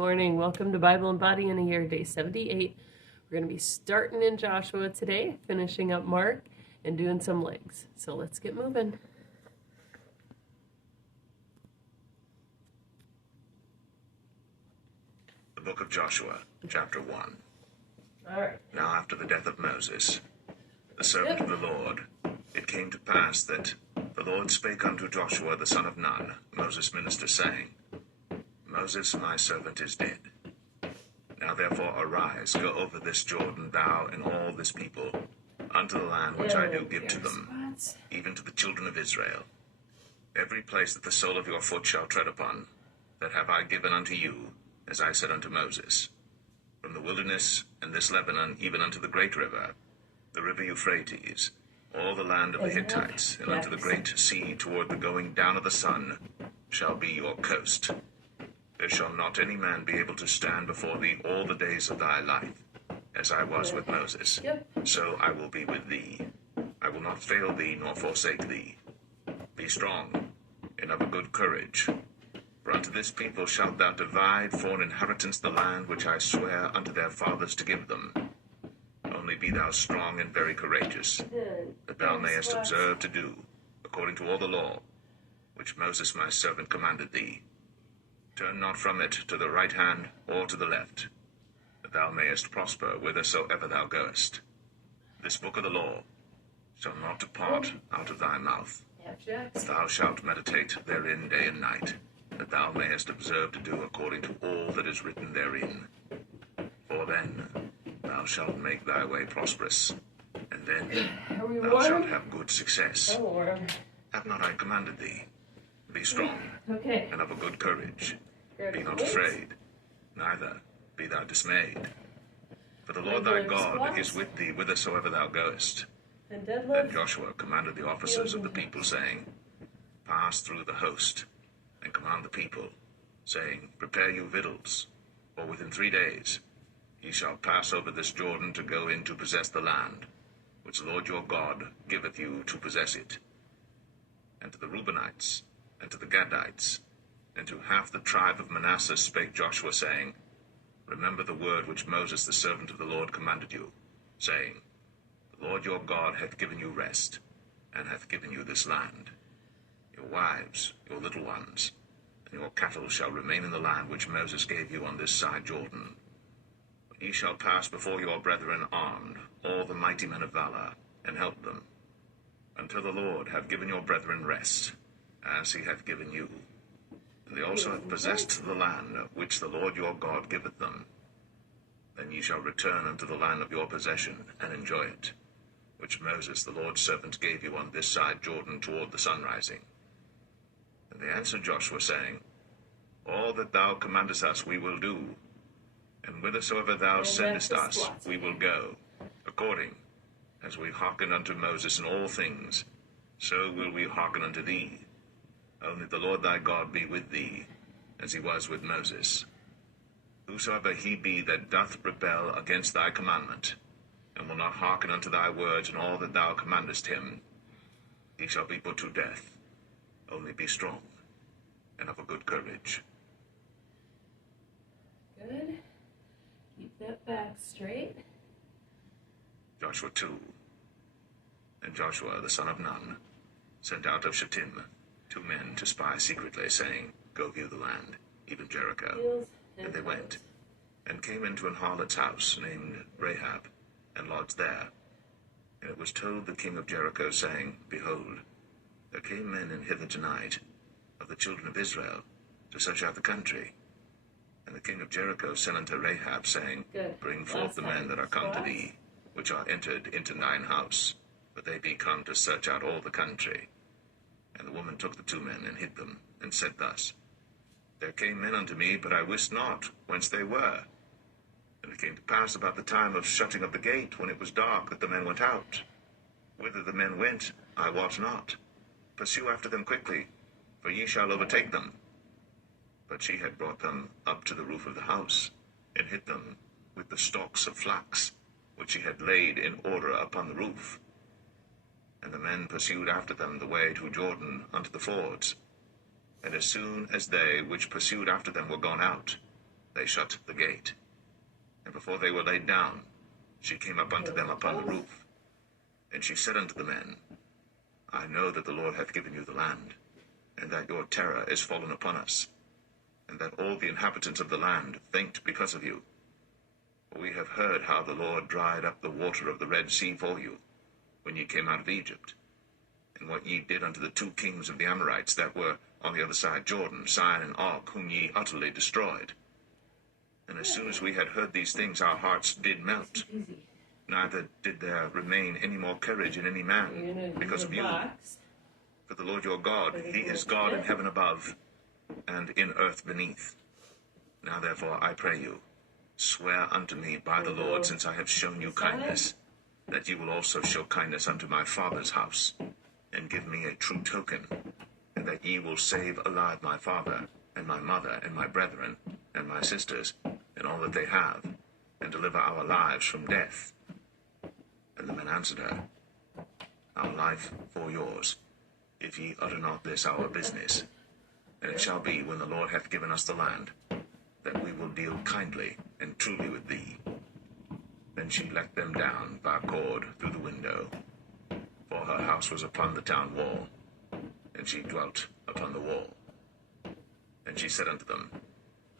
Morning. Welcome to Bible and Body in a Year, day 78. We're going to be starting in Joshua today, finishing up Mark, and doing some legs. So let's get moving. The book of Joshua, chapter 1. All right. Now after the death of Moses, the servant of the Lord, it came to pass that the Lord spake unto Joshua the son of Nun, Moses' minister, saying, Moses my servant is dead. Now therefore arise, go over this Jordan, thou and all this people, unto the land which I do give to them, even to the children of Israel. Every place that the sole of your foot shall tread upon, that have I given unto you, as I said unto Moses, from the wilderness and this Lebanon, even unto the great river, the river Euphrates, all the land of the Hittites, and unto the great sea toward the going down of the sun, shall be your coast. There shall not any man be able to stand before thee all the days of thy life. As I was with Moses, so I will be with thee. I will not fail thee nor forsake thee. Be strong, and of a good courage. For unto this people shalt thou divide for an inheritance the land which I swear unto their fathers to give them. Only be thou strong and very courageous, that thou mayest observe to do, according to all the law, which Moses my servant commanded thee. Turn not from it to the right hand or to the left, that thou mayest prosper whithersoever thou goest. This book of the law shall not depart out of thy mouth. But thou shalt meditate therein day and night, that thou mayest observe to do according to all that is written therein. For then thou shalt make thy way prosperous, and then thou shalt have good success. Have not I commanded thee? Be strong, and of a good courage. Be not afraid, neither be thou dismayed. For the Lord thy God is with thee whithersoever thou goest. Then Joshua commanded the officers of the people, saying, Pass through the host, and command the people, saying, Prepare you victuals, for within 3 days ye shall pass over this Jordan to go in to possess the land, which the Lord your God giveth you to possess it. And to the Reubenites, and to the Gadites, and to half the tribe of Manasseh spake Joshua, saying, Remember the word which Moses the servant of the Lord commanded you, saying, The Lord your God hath given you rest, and hath given you this land. Your wives, your little ones, and your cattle shall remain in the land which Moses gave you on this side Jordan. But ye shall pass before your brethren armed, all the mighty men of valor, and help them, until the Lord have given your brethren rest, as he hath given you. And they also have possessed the land which the Lord your God giveth them. Then ye shall return unto the land of your possession, and enjoy it, which Moses the Lord's servant gave you on this side Jordan toward the sunrising. And they answered Joshua, saying, All that thou commandest us we will do, and whithersoever thou sendest us we will go, according as we hearken unto Moses in all things, so will we hearken unto thee. Only the Lord thy God be with thee, as he was with Moses. Whosoever he be that doth rebel against thy commandment, and will not hearken unto thy words in all that thou commandest him, he shall be put to death. Only be strong, and of a good courage. Good. Keep that back straight. Joshua 2. And Joshua the son of Nun sent out of Shittim 2 men to spy secretly, saying, Go view the land, even Jericho. And they went, and came into an harlot's house named Rahab, and lodged there. And it was told the king of Jericho, saying, Behold, there came men in hither tonight of the children of Israel to search out the country. And the king of Jericho sent unto Rahab, saying, Bring forth the men that are come to thee, which are entered into thine house, for they be come to search out all the country. And the woman took the 2 men, and hid them, and said thus, There came men unto me, but I wist not whence they were. And it came to pass about the time of shutting of the gate, when it was dark, that the men went out. Whither the men went, I wot not. Pursue after them quickly, for ye shall overtake them. But she had brought them up to the roof of the house, and hid them with the stalks of flax, which she had laid in order upon the roof. And the men pursued after them the way to Jordan unto the fords. And as soon as they which pursued after them were gone out, they shut the gate. And before they were laid down, she came up unto them upon the roof. And she said unto the men, I know that the Lord hath given you the land, and that your terror is fallen upon us, and that all the inhabitants of the land faint because of you. For we have heard how the Lord dried up the water of the Red Sea for you, when ye came out of Egypt, and what ye did unto the 2 kings of the Amorites that were on the other side Jordan, Sihon and Og, whom ye utterly destroyed. And as soon as we had heard these things, our hearts did melt. Neither did there remain any more courage in any man because of you. For the Lord your God, he is God in heaven above and in earth beneath. Now therefore I pray you, swear unto me by the Lord, since I have shown you kindness, that ye will also show kindness unto my father's house, and give me a true token, and that ye will save alive my father, and my mother, and my brethren, and my sisters, and all that they have, and deliver our lives from death. And the men answered her, Our life for yours, if ye utter not this our business. And it shall be, when the Lord hath given us the land, that we will deal kindly and truly with thee. Then she let them down by a cord through the window, for her house was upon the town wall, and she dwelt upon the wall. And she said unto them,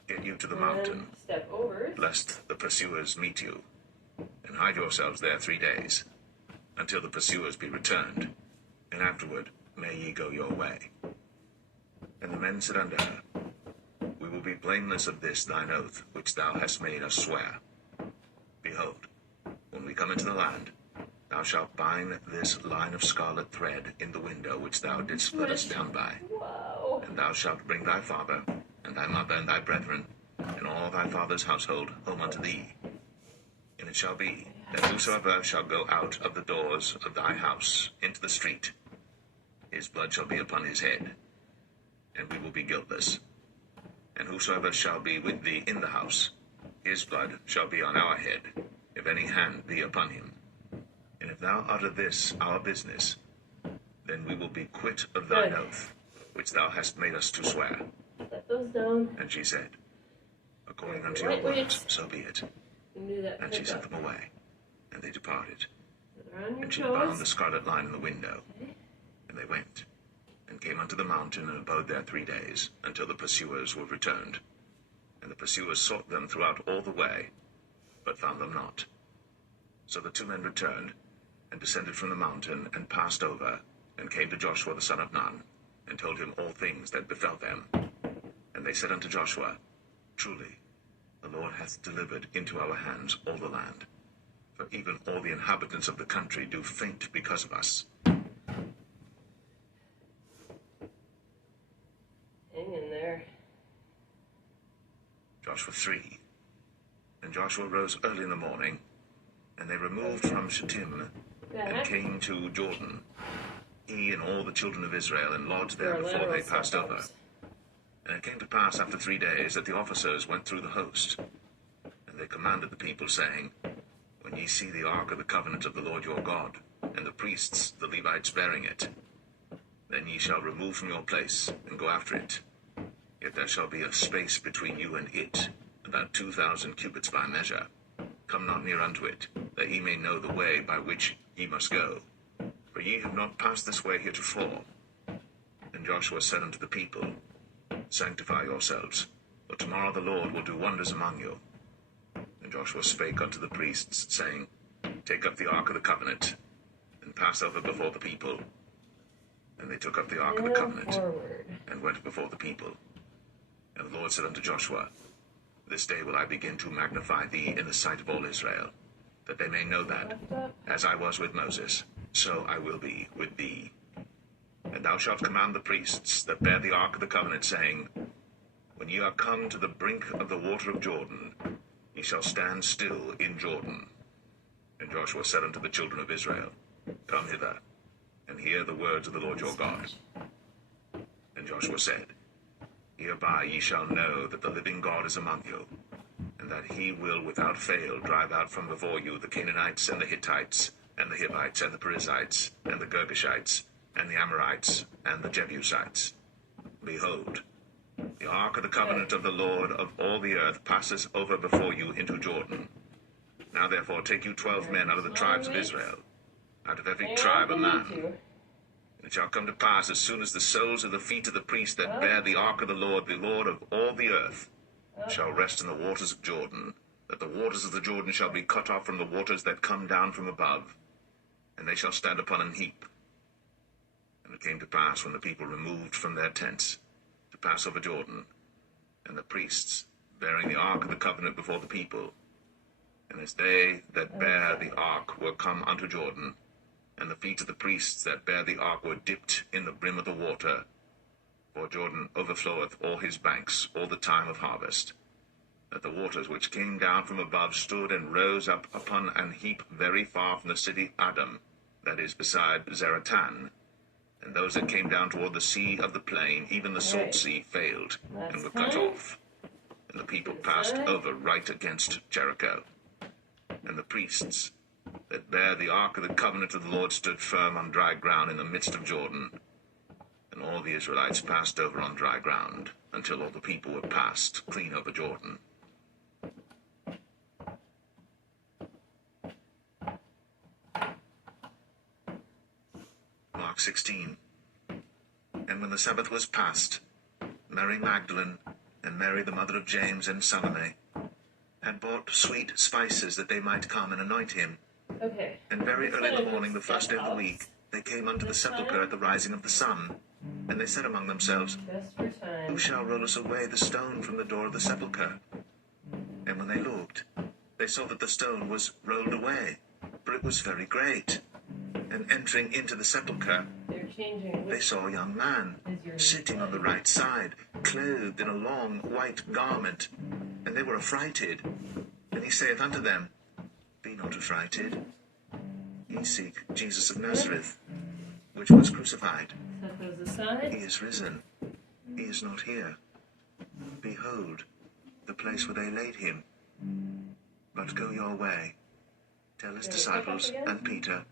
Get you to the mountain, Step over. lest the pursuers meet you, and hide yourselves there 3 days, until the pursuers be returned, and afterward may ye go your way. And the men said unto her, We will be blameless of this thine oath, which thou hast made us swear. Behold, when we come into the land, thou shalt bind this line of scarlet thread in the window which thou didst let us down by. Whoa. And thou shalt bring thy father, and thy mother, and thy brethren, and all thy father's household home unto thee. And it shall be, that whosoever shall go out of the doors of thy house into the street, his blood shall be upon his head, and we will be guiltless. And whosoever shall be with thee in the house, his blood shall be on our head, if any hand be upon him. And if thou utter this our business, then we will be quit of thine oath, which thou hast made us to swear. Let those down. And she said, According unto your words, so be it. You knew that. And she sent them away, and they departed. They're on your And she bound toes. the scarlet line in the window. And they went, and came unto the mountain, and abode there 3 days, until the pursuers were returned. And the pursuers sought them throughout all the way, but found them not. So the 2 men returned, and descended from the mountain, and passed over, and came to Joshua the son of Nun, and told him all things that befell them. And they said unto Joshua, Truly, the Lord hath delivered into our hands all the land, for even all the inhabitants of the country do faint because of us. Hang in there. Joshua 3. And Joshua rose early in the morning, and they removed from Shittim, and came to Jordan, he and all the children of Israel, and lodged there before they passed over. And it came to pass after 3 days that the officers went through the host, and they commanded the people, saying, When ye see the ark of the covenant of the Lord your God, and the priests, the Levites, bearing it, then ye shall remove from your place, and go after it. Yet there shall be a space between you and it, about 2,000 cubits by measure. Come not near unto it, that ye may know the way by which ye must go. For ye have not passed this way heretofore. And Joshua said unto the people, Sanctify yourselves, for tomorrow the Lord will do wonders among you. And Joshua spake unto the priests, saying, Take up the ark of the covenant, and pass over before the people. And they took up the ark of the covenant, Forward. and went before the people. And the Lord said unto Joshua, This day will I begin to magnify thee in the sight of all Israel, that they may know that, as I was with Moses, so I will be with thee. And thou shalt command the priests that bear the ark of the covenant, saying, When ye are come to the brink of the water of Jordan, ye shall stand still in Jordan. And Joshua said unto the children of Israel, Come hither, and hear the words of the Lord your God. And Joshua said, Hereby ye shall know that the living God is among you, and that he will without fail drive out from before you the Canaanites, and the Hittites, and the Hivites, and the Perizzites, and the Girgashites, and the Amorites, and the Jebusites. Behold, The ark of the covenant of the Lord of all the earth passes over before you into Jordan. Now therefore take you 12 men out of the tribes of Israel, out of every tribe a man. And it shall come to pass, as soon as the soles of the feet of the priest that bear the ark of the Lord of all the earth, shall rest in the waters of Jordan, that the waters of the Jordan shall be cut off from the waters that come down from above, and they shall stand upon an heap. And it came to pass, when the people removed from their tents to pass over Jordan, and the priests bearing the ark of the covenant before the people, and as they that bear the ark were come unto Jordan, and the feet of the priests that bear the ark were dipped in the brim of the water, for Jordan overfloweth all his banks all the time of harvest, that the waters which came down from above stood and rose up upon an heap very far from the city Adam, that is beside Zaratan. And those that came down toward the sea of the plain, even the salt sea, failed, and were cut off. And the people passed over right against Jericho. And the priests that bear the ark of the covenant of the Lord stood firm on dry ground in the midst of Jordan. And all the Israelites passed over on dry ground, until all the people were passed clean over Jordan. Mark 16. And when the Sabbath was past, Mary Magdalene and Mary the mother of James and Salome had bought sweet spices that they might come and anoint him. Okay. And very early in the morning, the first day of the week, they came unto the sepulchre at the rising of the sun. And they said among themselves, Just for time. Who shall roll us away the stone from the door of the sepulchre? And when they looked, they saw that the stone was rolled away, for it was very great. And entering into the sepulchre, They're changing. they saw a young man sitting on the right side, clothed in a long white garment. And they were affrighted. And he saith unto them, Be not affrighted. Ye seek Jesus of Nazareth, which was crucified. Set those aside. He is risen. He is not here. Behold, the place where they laid him. But go your way. Tell his disciples and Peter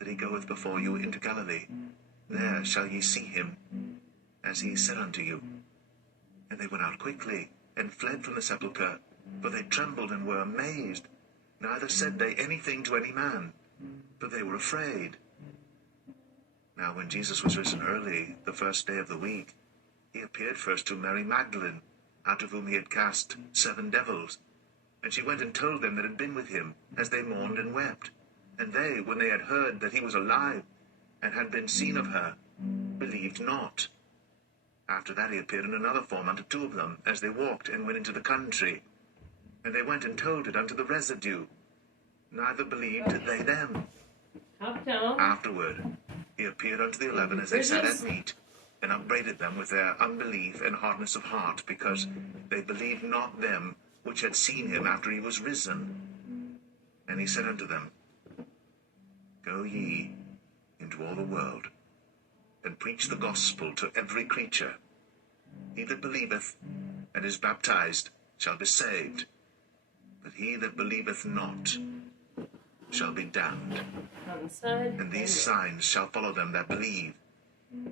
that he goeth before you into Galilee. There shall ye see him, as he said unto you. And they went out quickly, and fled from the sepulchre, for they trembled and were amazed. Neither said they anything to any man, for they were afraid. Now when Jesus was risen early, the first day of the week, he appeared first to Mary Magdalene, out of whom he had cast 7 devils. And she went and told them that had been with him, as they mourned and wept. And they, when they had heard that he was alive, and had been seen of her, believed not. After that he appeared in another form unto 2 of them, as they walked and went into the country. And they went and told it unto the residue. Neither believed they them. Hop down. Afterward he appeared unto the 11 as they sat at meat, and upbraided them with their unbelief and hardness of heart, because they believed not them which had seen him after he was risen. And he said unto them, Go ye into all the world, and preach the gospel to every creature. He that believeth and is baptized shall be saved, but he that believeth not shall be damned. Inside. And these signs shall follow them that believe.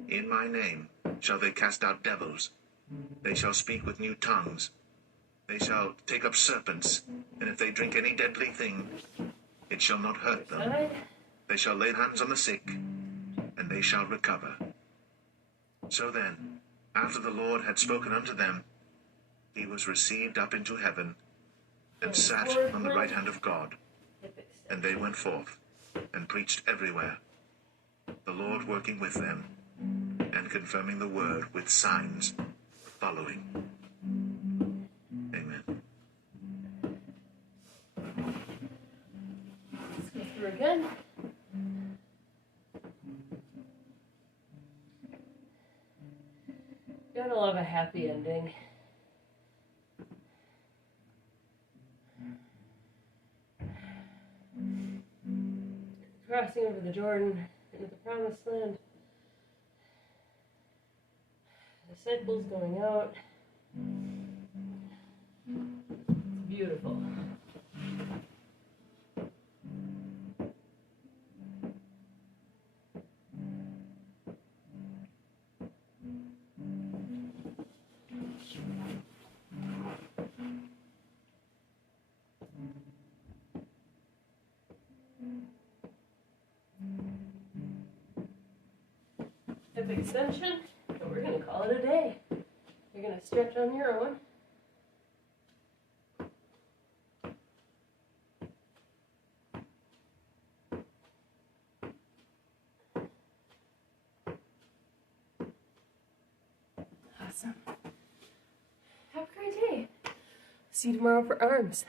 In my name shall they cast out devils. They shall speak with new tongues. They shall take up serpents, and if they drink any deadly thing, it shall not hurt them. Inside. They shall lay hands on the sick, and they shall recover. So then, after the Lord had spoken unto them, he was received up into heaven, and sat on the right hand of God. And they went forth, and preached everywhere, the Lord working with them, and confirming the word with signs following. Amen. Let's go through again. Gotta love a happy ending. Crossing over the Jordan into the promised land. Disciples going out. It's beautiful. hip extension, and we're going to call it a day. You're going to stretch on your own. Awesome. Have a great day. See you tomorrow for arms.